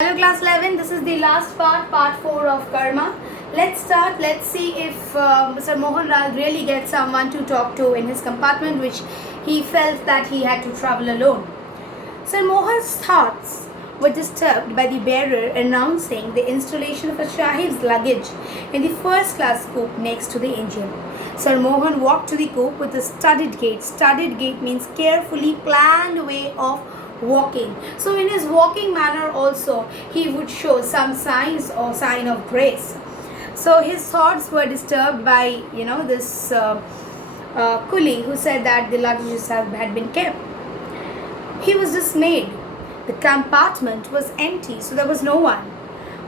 Hello class 11, this is the last part 4 of Karma. Let's start. Let's see if Mr. Mohan Lal really gets someone to talk to in his compartment, which he felt that he had to travel alone. Sir Mohan's thoughts were disturbed by the bearer announcing the installation of a Sahib's luggage in the first class coupe next to the engine. Sir Mohan walked to the coupe with a studied gait. Studied gait means carefully planned way of walking. So in his walking manner also he would show some signs or sign of grace. So his thoughts were disturbed by this coolie who said that the luggages had been kept. He was dismayed. The compartment was empty, so there was no one.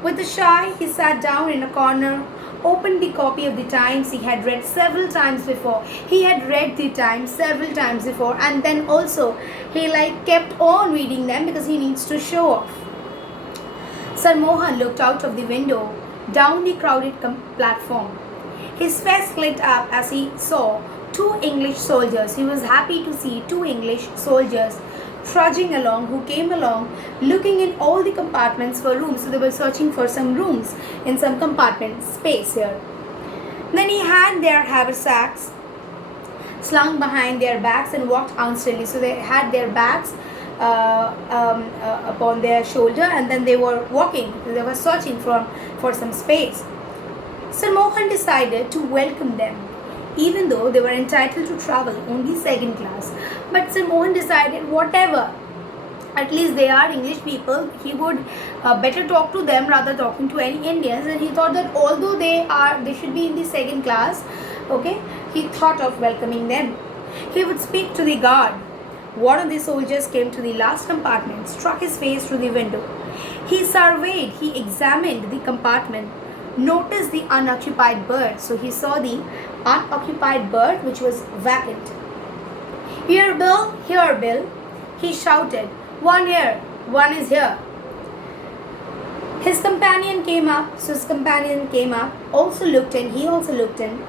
With a sigh, he sat down in a corner, opened the copy of the Times he had read several times before. He had read the Times several times before, and then also he kept on reading them because he needs to show off. Sir Mohan looked out of the window down the crowded platform. His face lit up as he saw two English soldiers. He was happy to see two English soldiers trudging along, who came along looking in all the compartments for rooms. So they were searching for some rooms in some compartment space here. Then he had their haversacks slung behind their backs and walked unsteadily. So they had their bags upon their shoulder, and then they were walking. They were searching for some space. Sir Mohan decided to welcome them, even though they were entitled to travel only second class. But Sir Mohan decided, whatever, at least they are English people, he would better talk to them rather talking to any Indians. And he thought that although they should be in the second class, okay, he thought of welcoming them. He would speak to the guard. One of the soldiers came to the last compartment, struck his face through the window. He surveyed, he examined the compartment, noticed the unoccupied berth. So he saw the unoccupied berth which was vacant. Here, Bill, he shouted. One here, one is here. His companion came up, also looked in,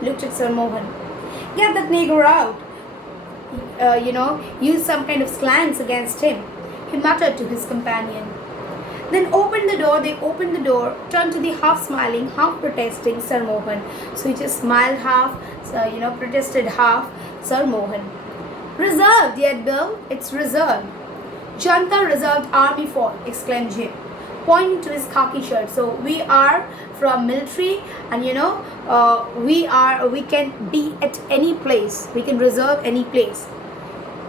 looked at Sir Mohan. Get that nigger out. Used some kind of slangs against him. He muttered to his companion. Then they opened the door, turned to the half smiling, half protesting Sir Mohan. So he just smiled half, protested half, Sir Mohan. Reserved yet, Bill, it's reserved. Janta reserved army for, exclaimed Jim, pointing to his khaki shirt. So we are from military, and we can be at any place, we can reserve any place.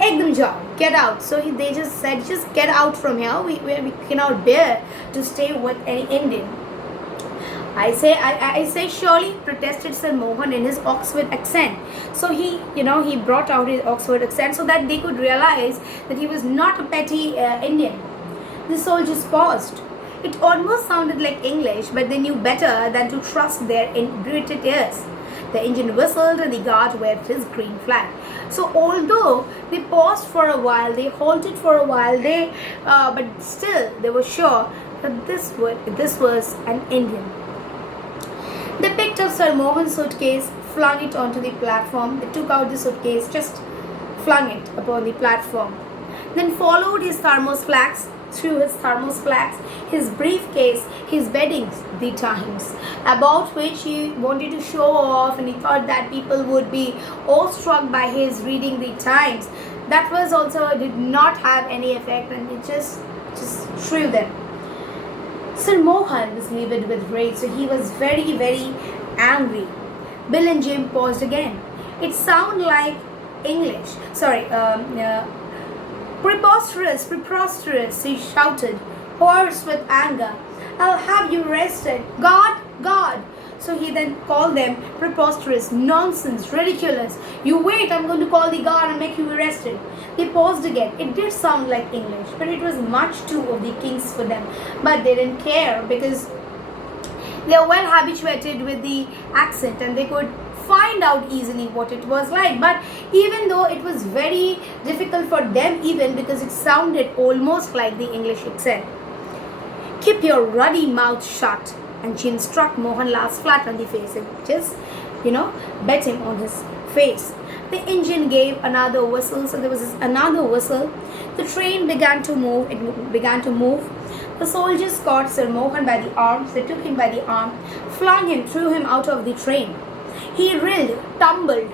Ekdam jao, get out. So they just said, just get out from here. We cannot bear to stay with any Indian. I say surely, protested Sir Mohan in his Oxford accent. So he brought out his Oxford accent so that they could realize that he was not a petty Indian. The soldiers paused. It almost sounded like English, but they knew better than to trust their inebriated ears. The engine whistled and the guard waved his green flag. So although they paused for a while, they halted for a while, but still they were sure that this was an Indian. They picked up Sir Mohan's suitcase, flung it onto the platform. They took out the suitcase, just flung it upon the platform. Then followed his thermos flask, his briefcase, his beddings, the Times, about which he wanted to show off, and he thought that people would be awestruck by his reading the Times. That was also did not have any effect, and it just threw them. Sir Mohan was livid with rage, so he was very, very angry. Bill and Jim paused again. It sounded like English. Preposterous, he shouted, hoarse with anger. I'll have you arrested. God. So he then called them preposterous, nonsense, ridiculous. You wait, I'm going to call the guard and make you arrested. They paused again. It did sound like English, but it was much too of the king's for them. But they didn't care because they are well habituated with the accent and they could find out easily what it was like. But even though it was very difficult for them, even because it sounded almost like the English accent. Keep your ruddy mouth shut. And Jim struck Mohan Lal flat on the face and just, bet him on his face. The engine gave another whistle, so there was another whistle. The train began to move. The soldiers caught Sir Mohan by the arms, they took him by the arm, flung him, threw him out of the train. He reeled, tumbled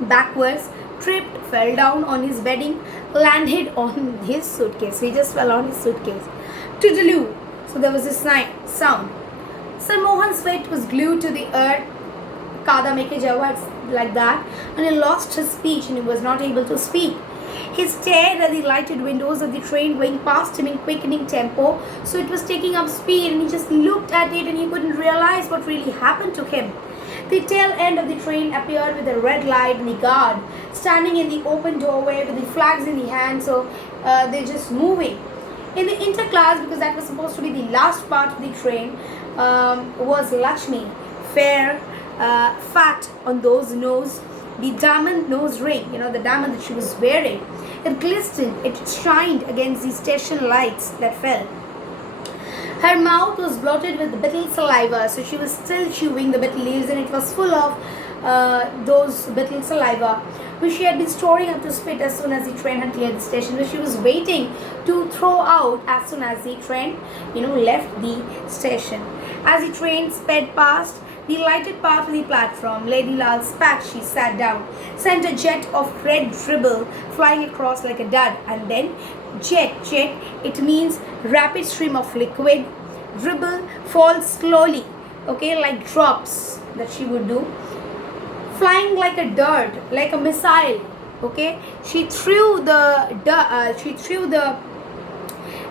backwards, tripped, fell down on his bedding, landed on his suitcase. He just fell on his suitcase. Toodaloo. So there was a sound. Sir Mohan's feet was glued to the earth. Kada make like that, and he lost his speech and he was not able to speak. He stared at the lighted windows of the train going past him in quickening tempo, so it was taking up speed, and he just looked at it and he couldn't realize what really happened to him. The tail end of the train appeared with a red light and the guard standing in the open doorway with the flags in the hand, so they're just moving. In the interclass, because that was supposed to be the last part of the train, was Lakshmi, fair, fat on those nose, the diamond nose ring, the diamond that she was wearing. It glistened, it shined against the station lights that fell. Her mouth was bloated with betel saliva, so she was still chewing the betel leaves, and it was full of those betel saliva, which she had been storing up to spit as soon as the train had cleared the station, which she was waiting to throw out as soon as the train, left the station. As the train sped past the lighted part of the platform, Lady Lal spat. She sat down, sent a jet of red dribble flying across like a dud, and then jet, it means rapid stream of liquid. Dribble falls slowly, like drops that she would do, flying like a dart, like a missile. She threw the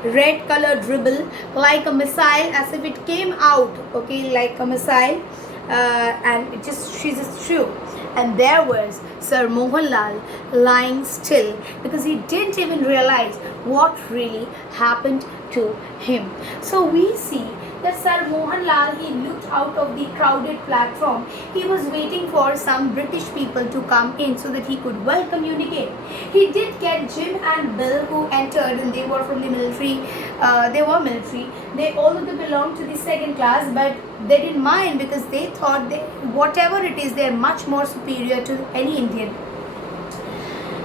red colored dribble like a missile, as if it came out like a missile, and she just threw, and there was Sir Mohanlal lying still, because he didn't even realize what really happened to him. So we see that Sir Mohanlal, he looked out of the crowded platform. He was waiting for some British people to come in so that he could well communicate. He did get Jim and Bill, who entered, and they were from the military. Although they belonged to the second class, but they didn't mind, because they thought whatever it is, they're much more superior to any Indian.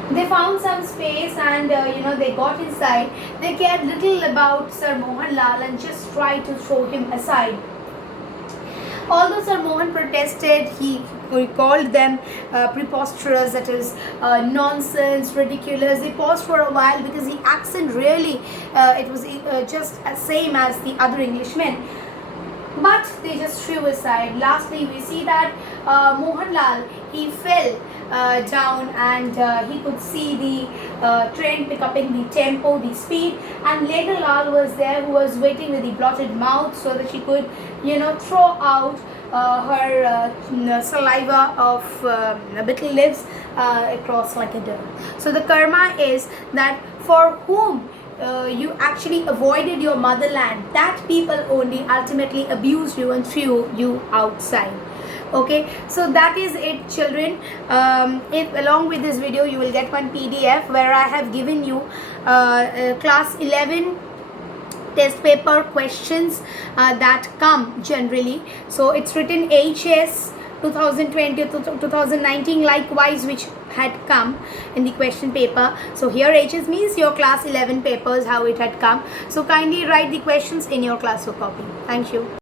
They found some space, and they got inside. They cared little about Sir Mohanlal and just tried to throw him aside. Although Sir Mohan protested, he called them preposterous, that is nonsense, ridiculous. They paused for a while, because the accent really, it was just as same as the other Englishmen. But they just threw aside. Lastly, we see that Mohanlal, he fell down, and he could see the train pick up in the tempo, the speed, and Lady Lal was there, who was waiting with the blotted mouth so that she could, throw out her saliva of betel leaves across like a dart. So the karma is that for whom you actually avoided your motherland, that people only ultimately abused you and threw you outside. So that is it, children. Along with this video, you will get one PDF where I have given you class 11 test paper questions that come generally. So it's written HS 2020 to 2019 likewise, which had come in the question paper. So here HS means your class 11 papers, how it had come. So kindly write the questions in your classwork copy. Thank you.